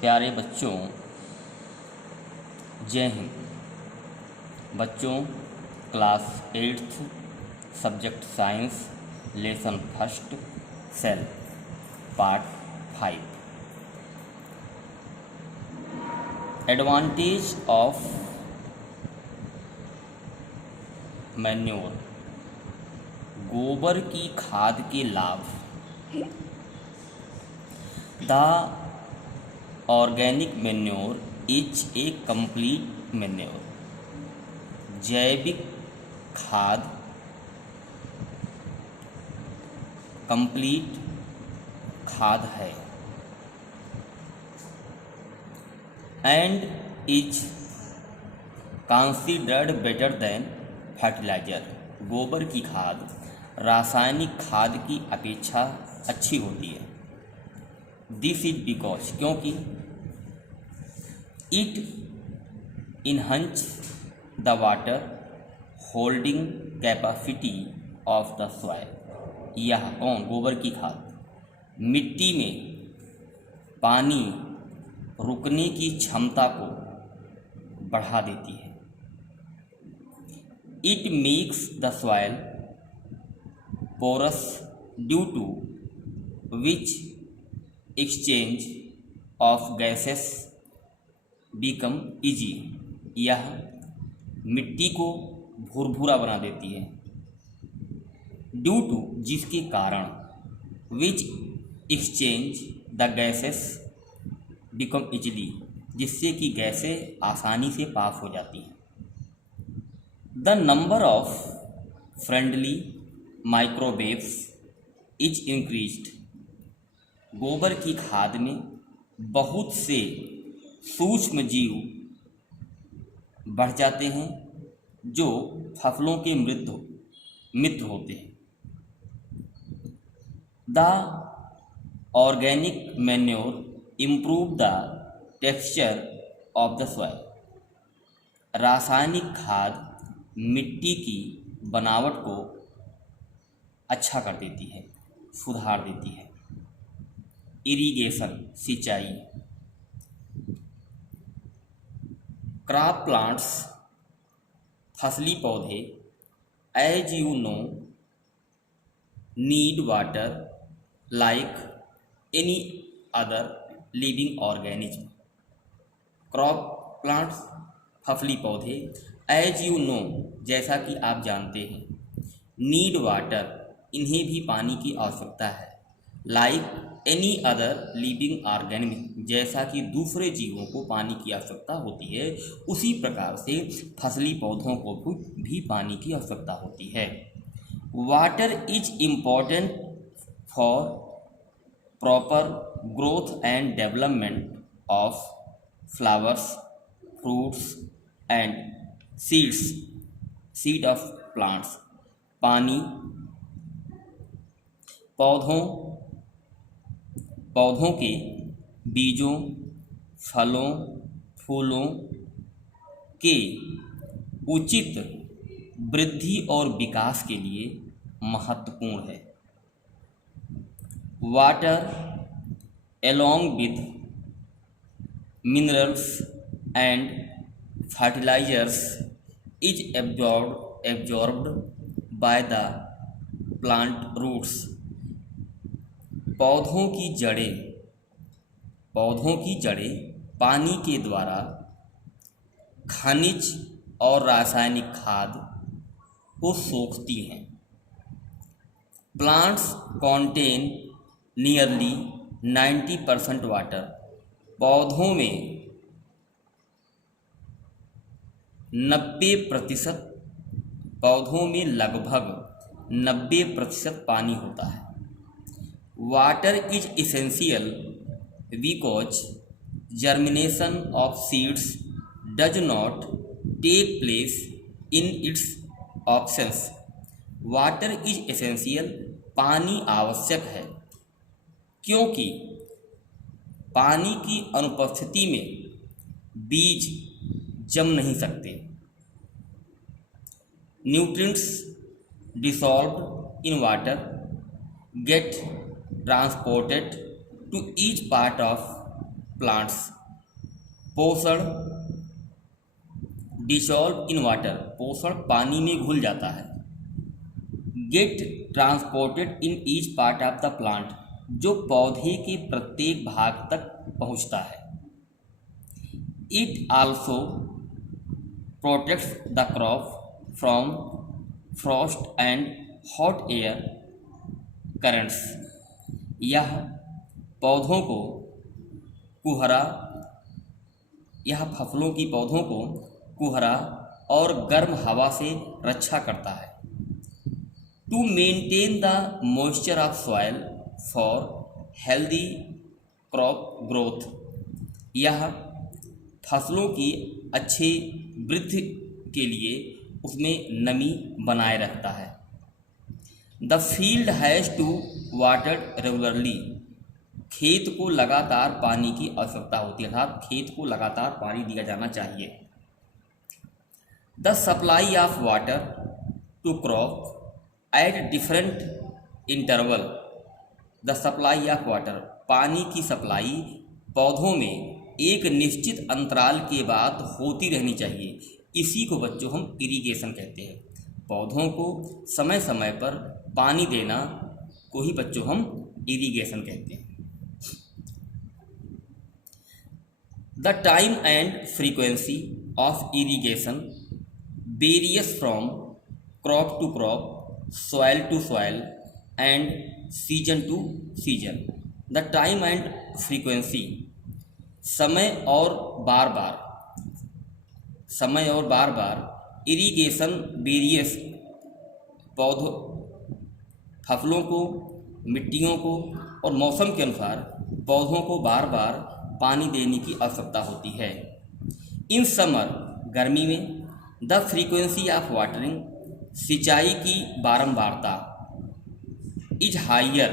प्यारे बच्चों, जय हिंद। बच्चों, class 8th subject science, lesson first, cell, part 5। Advantage of manure, गोबर की खाद के लाभ। The organic manure is a complete manure. जैविक खाद कंप्लीट खाद है and is considered better than fertilizer. गोबर की खाद रासायनिक खाद की अपेक्षा अच्छी होती है। दिस इज बिकॉज, क्योंकि it enhances the water holding capacity of the soil. यह गोबर की खाद मिट्टी में पानी रुकने की क्षमता को बढ़ा देती है। It makes the soil porous due to which exchange of gases become easy. यह मिट्टी को भुरभुरा बना देती है। ड्यू टू, जिसके कारण, विच exchange the gases become easily, जिससे कि गैसें आसानी से पास हो जाती हैं। The number of friendly microwaves is increased. गोबर की खाद में बहुत से सूक्ष्म जीव बढ़ जाते हैं जो फसलों के मित्र होते हैं। The organic manure improve the texture of the soil. रासायनिक खाद मिट्टी की बनावट को अच्छा कर देती है, सुधार देती है। इरिगेशन, सिंचाई। क्रॉप प्लांट्स, फसली पौधे, as you know need water like any other living organism. Crop plants, फसली पौधे, एज यू नो, जैसा कि आप जानते हैं, नीड वाटर, इन्हें भी पानी की आवश्यकता है। Like any other living organism, जैसा कि दूसरे जीवों को पानी की आवश्यकता होती है, उसी प्रकार से फसली पौधों को भी पानी की आवश्यकता होती है। Water is important for proper growth and development of flowers, fruits and seed of plants. पानी पौधों के बीजों, फलों, फूलों के उचित वृद्धि और विकास के लिए महत्वपूर्ण है। Water along with minerals and fertilizers is absorbed by the plant roots। पौधों की जड़ें पानी के द्वारा खनिज और रासायनिक खाद को सोखती हैं। Plants contain nearly 90% water. पौधों में 90%, पौधों में लगभग 90% पानी होता है। Water is essential because germination of seeds does not take place in its absence. Water is essential, पानी आवश्यक है, क्योंकि पानी की अनुपस्थिति में बीज जम नहीं सकते। Nutrients dissolved in water get transported to each part of plants पोषण डिसॉल्व इन वाटर, पोषण पानी में घुल जाता है। Get transported in each part of the plant, जो पौधे के प्रत्येक भाग तक पहुंचता है। It also protects the crop from frost and hot air currents, यह पौधों को कुहरा यह फसलों की पौधों को कुहरा और गर्म हवा से रक्षा करता है। To maintain the moisture of soil for healthy crop growth, यह फसलों की अच्छी वृद्धि के लिए उसमें नमी बनाए रखता है। The field has to watered regularly, खेत को लगातार पानी की आवश्यकता होती है, अर्थात खेत को लगातार पानी दिया जाना चाहिए। The supply of water to crop at different interval, the supply of water, पानी की सप्लाई पौधों में एक निश्चित अंतराल के बाद होती रहनी चाहिए। इसी को बच्चों हम इरिगेशन कहते हैं। पौधों को समय समय पर पानी देना को ही बच्चों हम इरिगेशन कहते हैं। The time and frequency of irrigation varies from crop to crop, soil to soil and season to season. The time and frequency, समय और बार बार इरिगेशन वेरियस, पौधों फसलों को, मिट्टियों को और मौसम के अनुसार पौधों को बार बार पानी देने की आवश्यकता होती है। इन समर, गर्मी में, द फ्रीक्वेंसी ऑफ वाटरिंग, सिंचाई की बारंबारता, इज हाइयर,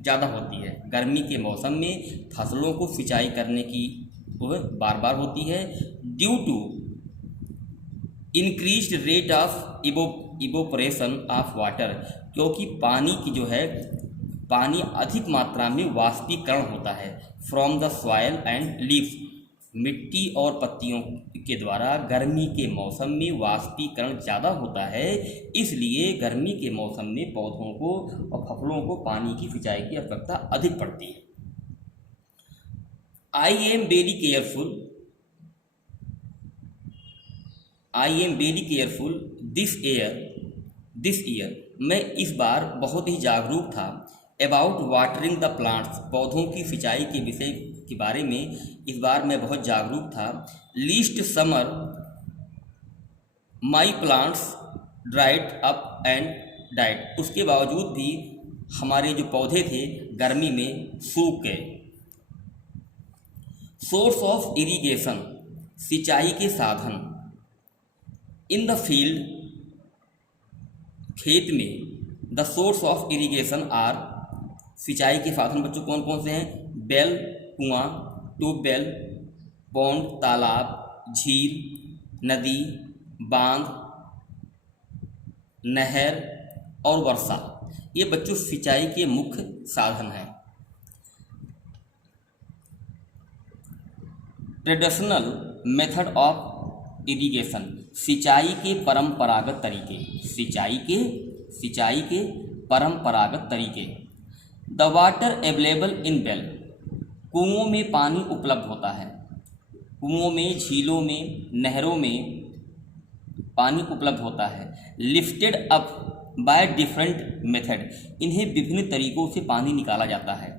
ज़्यादा होती है। गर्मी के मौसम में फसलों को सिंचाई करने की बार बार होती है, due to increased rate of evaporation of water, क्योंकि पानी की जो है पानी अधिक मात्रा में वाष्पीकरण होता है। From the soil and leaves, मिट्टी और पत्तियों के द्वारा गर्मी के मौसम में वाष्पीकरण ज़्यादा होता है, इसलिए गर्मी के मौसम में पौधों को और फसलों को पानी की सिंचाई की आवश्यकता अधिक पड़ती है। I am very careful this year, मैं इस बार बहुत ही जागरूक था। अबाउट वाटरिंग द प्लांट्स, पौधों की सिंचाई के विषय के बारे में इस बार मैं बहुत जागरूक था। Least summer my plants dried up and died, उसके बावजूद भी हमारे जो पौधे थे गर्मी में सूख गए। सोर्स ऑफ इरिगेशन, सिंचाई के साधन। इन द फील्ड, खेत में, the source of irrigation are, सिंचाई के साधन बच्चों कौन कौन से हैं? बेल, कुआं, ट्यूबवेल, पौंड, तालाब, झील, नदी, बांध, नहर और वर्षा, ये बच्चों सिंचाई के मुख्य साधन हैं। ट्रेडिशनल मेथड ऑफ इरिगेशन, सिंचाई के परंपरागत तरीके, सिंचाई के परंपरागत तरीके। The water available in well, कुओं में पानी उपलब्ध होता है। कुओं में, झीलों में, नहरों में पानी उपलब्ध होता है। Lifted up by different method, इन्हें विभिन्न तरीकों से पानी निकाला जाता है।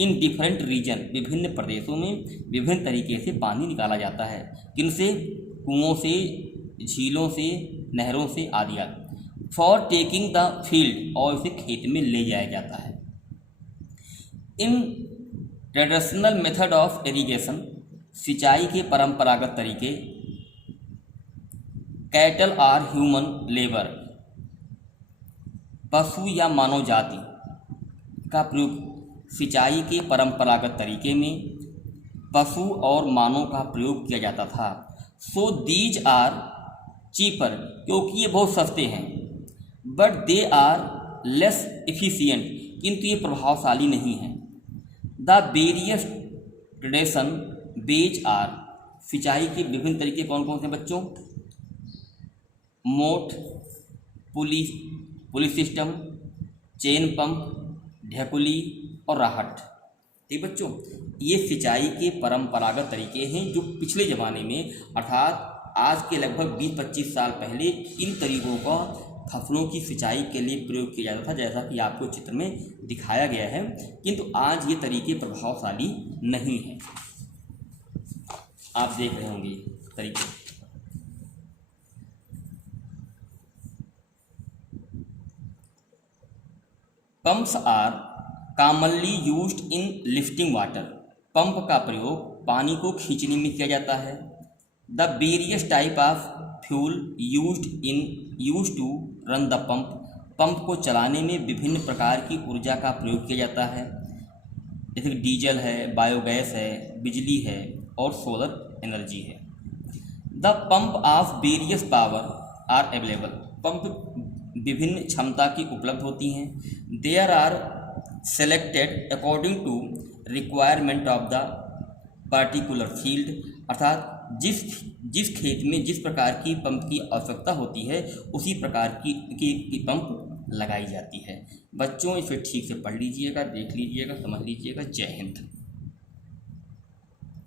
इन डिफरेंट रीजन, विभिन्न प्रदेशों में विभिन्न तरीके से पानी निकाला जाता है। किनसे? कुओं से, झीलों से, नहरों से आदि आदि। फॉर टेकिंग द फील्ड, और इसे खेत में ले जाया जाता है। In traditional method of irrigation, सिंचाई के परंपरागत तरीके। कैटल आर ह्यूमन लेबर, पशु या मानव जाति का प्रयोग। सिंचाई के परंपरागत तरीके में पशु और मानव का प्रयोग किया जाता था। सो दीज आर चीपर, क्योंकि ये बहुत सस्ते हैं। But they are less efficient, किंतु ये प्रभावशाली नहीं हैं। The various tradition ways are, सिंचाई के विभिन्न तरीके कौन कौन से बच्चों? मोट, पुली सिस्टम, चेन पंप, ढेकुली और राहट। ठीक बच्चों, ये सिंचाई के परंपरागत तरीके हैं जो पिछले ज़माने में अर्थात आज के लगभग 20-25 साल पहले इन तरीकों का फसलों की सिंचाई के लिए प्रयोग किया जाता था, जैसा कि आपको चित्र में दिखाया गया है। किंतु आज ये तरीके प्रभावशाली नहीं हैं। आप देख रहे होंगे तरीके। Pumps are commonly used in lifting water. Pump का प्रयोग पानी को खींचने में किया जाता है। The various type of fuel used to run the pump. Pump को चलाने में विभिन्न प्रकार की ऊर्जा का प्रयोग किया जाता है, जैसे कि डीजल है, बायोगैस है, बिजली है और सोलर एनर्जी है। The pump of various power are available. Pump विभिन्न क्षमता की उपलब्ध होती हैं। There are selected according to requirement of the particular field, अर्थात जिस खेत में जिस प्रकार की पंप की आवश्यकता होती है उसी प्रकार की पंप लगाई जाती है। बच्चों इसे ठीक से पढ़ लीजिएगा, देख लीजिएगा, समझ लीजिएगा। जय हिंद।